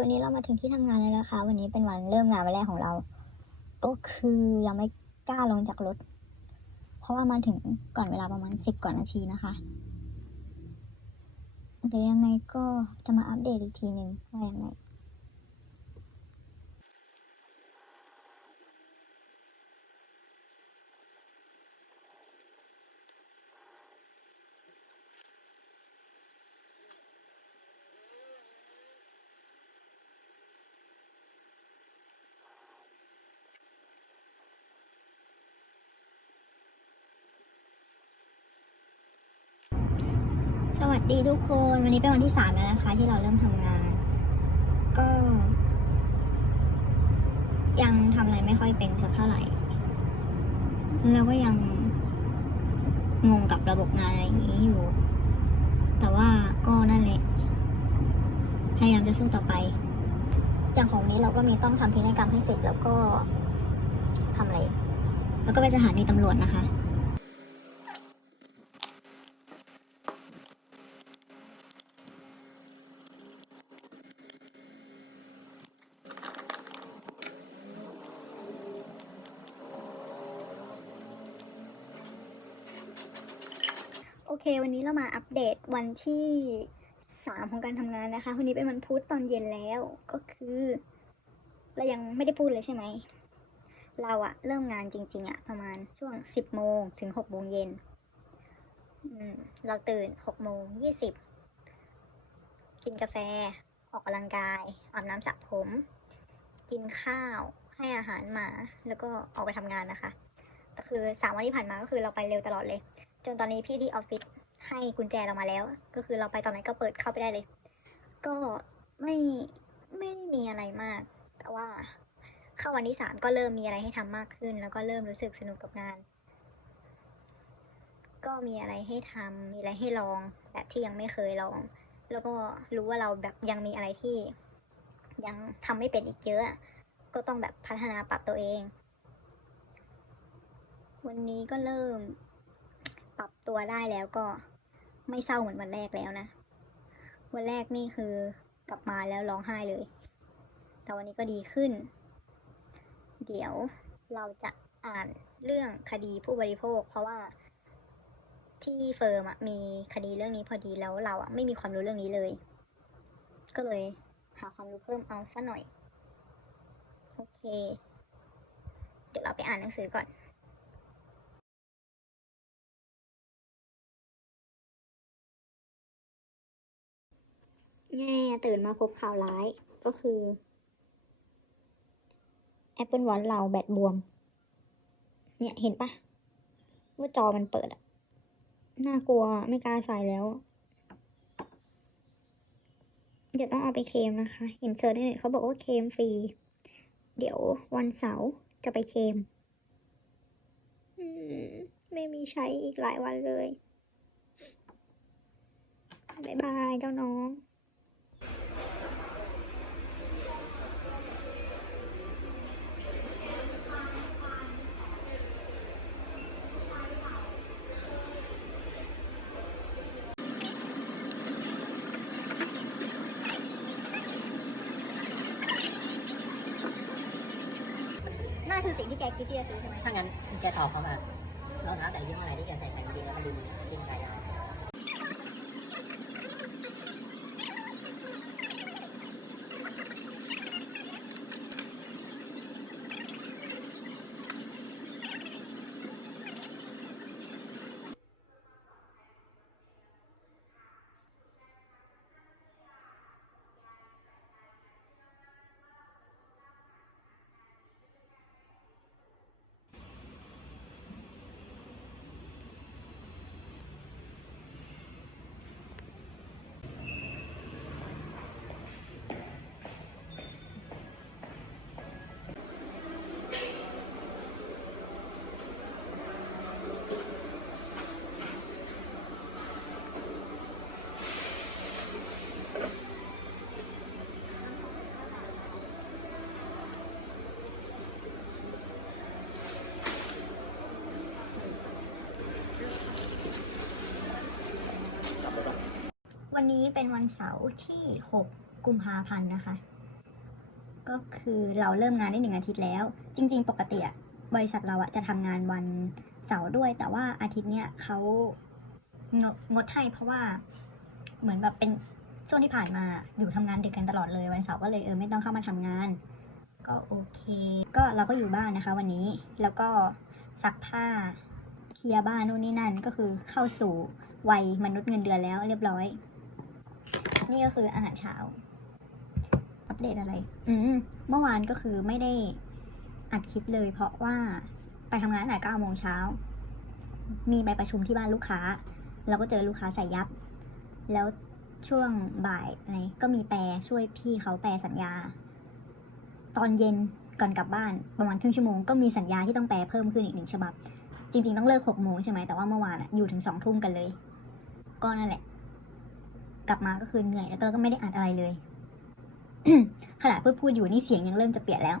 วันนี้เรามาถึงที่ทำงานแล้วนะคะ วันนี้เป็นวันเริ่มงานวันแรกของเรา ก็คือยังไม่กล้าลงจากรถ เพราะว่ามาถึงก่อนเวลาประมาณสิบกว่านาทีนะคะเดี๋ยวยังไงก็จะมาอัปเดตอีกทีหนึ่งว่ายังไง สดีทุกคนวันนี้เป็นวันที่สามแล้วนะคะ ที่เราเริ่มทำงาน ก็ ยังทำอะไรไม่ค่อยเป็นสักเท่าไหร่แล้วก็ยังงงกับระบบงานอะไรอย่างนี้อยู่ แต่ว่าก็นั่นแหละพยายามจะสู้ต่อไปอย่างของนนี้เราก็มีต้องทำพินัยกรรมให้เสร็จแล้วก็ทำอะไร แล้วก็ไปสถานีตำรวจนะคะ โอ เค วันนี้เรามาอัปเดตวันที่สามของการทำงานนะคะ วันนี้เป็นวันพุธตอนเย็นแล้ว ก็คือ เรายังไม่ได้พูดเลยใช่ไหม เราอะเริ่มงานจริง ๆอะประมาณช่วงสิบโมงถึงหกโมงเย็น เราตื่นหกโมงยี่สิบกินกาแฟ ออกกำลังกายอาบน้ำสระผม กินข้าว ให้อาหารหมา แล้วก็ออกไปทำงานนะคะ ก็คือสามวันที่ผ่านมาก็คือเราไปเร็วตลอดเลย จนตอนนี้พี่ที่ออฟฟิศให้กุญแจเรามาแล้ว ก็คือเราไปตอนไหนก็เปิดเข้าไปได้เลย ก็ไม่ไม่ได้มีอะไรมาก แต่ว่าเข้าวันที่สามก็เริ่มมีอะไรให้ทำมากขึ้น แล้วก็เริ่มรู้สึกสนุกกับงาน ก็มีอะไรให้ทำมีอะไรให้ลองแบบที่ยังไม่เคยลอง แล้วก็รู้ว่าเราแบบยังมีอะไรที่ ยังทำไม่เป็นอีกเยอะ ก็ต้องแบบพัฒนาปรับตัวเอง วันนี้ก็เริ่ม รับตัวได้แล้วก็ไม่เศร้าเหมือนวันแรกแล้วนะ วันแรกนี่คือกลับมาแล้วร้องไห้เลย แต่วันนี้ก็ดีขึ้น เดี๋ยวเราจะอ่านเรื่องคดีผู้บริโภค เพราะว่าที่เฟิร์มมีคดีเรื่องนี้พอดีแล้วเราอะไม่มีความรู้เรื่องนี้เลย ก็เลยหาความรู้เพิ่มเอาซะหน่อย โอเค เดี๋ยวเราไปอ่านหนังสือก่อน แง่ตื่นมาพบข่าวร้ายก็คือ Apple Watch เราแบตบวม เนี่ยเห็นปะว่าจอมันเปิดอะน่ากลัวไม่กล้าใส่แล้วเดี๋ยวต้องเอาไปเคมนะคะเห็นเซิร์ชในเน็ตเขาบอกว่าเคมฟรี เดี๋ยววันเสาร์จะไปเคมอมไม่มีใช้อีกหลายวันเลย บ๊ายบายเจ้าน้อง คือสิ่งที่แกคิดที่จะซื้อใช่ไหมถ้างั้นแกตอบเขามาเราท้าแต่ยี่ห้ออะไรที่แกใส่ไปจริงๆแล้วมันดูจริงใจได้ วันนี้เป็นวันเสาร์ที่ 6 กุมภาพันธ์นะคะ ก็คือเราเริ่มงานได้หนึ่งอาทิตย์แล้ว จริง ๆ ปกติอะบริษัทเราอะจะทำงานวันเสาร์ด้วย แต่ว่าอาทิตย์เนี้ยเขางดงดให้เพราะว่าเหมือนแบบเป็นช่วงที่ผ่านมาอยู่ทำงานดึกกันตลอดเลยวันเสาร์ก็เลยเออไม่ต้องเข้ามาทำงาน ก็โอเค ก็เราก็อยู่บ้านนะคะ วันนี้แล้วก็ซักผ้าเคลียร์บ้านนู่นนี่นั่นก็คือเข้าสู่วัยมนุษย์เงินเดือนแล้วเรียบร้อย นี่ก็คืออาหารเช้า อัปเดตอะไร อืมเมื่อวานก็คือไม่ได้อัดคลิปเลย เพราะว่าไปทำงานตั้งแต่เก้าโมงเช้า มีไปประชุมที่บ้านลูกค้าแล้วก็เจอลูกค้าใส่ยับ แล้วช่วงบ่ายอะไรก็มีแปลช่วยพี่เขาแปลสัญญา ตอนเย็นก่อนกลับบ้านประมาณครึ่งชั่วโมงก็มีสัญญาที่ต้องแปลเพิ่มขึ้นอีกหนึ่งฉบับ จริง ๆ ต้องเลิกหกโมงใช่ไหมแต่ว่าเมื่อวานอะอยู่ถึงสองทุ่มกันเลย ก็นั่นแหละ ลับมาก็คือเหนื่อยแล้วก็ไม่ได้อัดอะไรเลยขณะพูดพูดอยู่นี่เสียงยังเริ่มจะเปลี่ยนแล้ว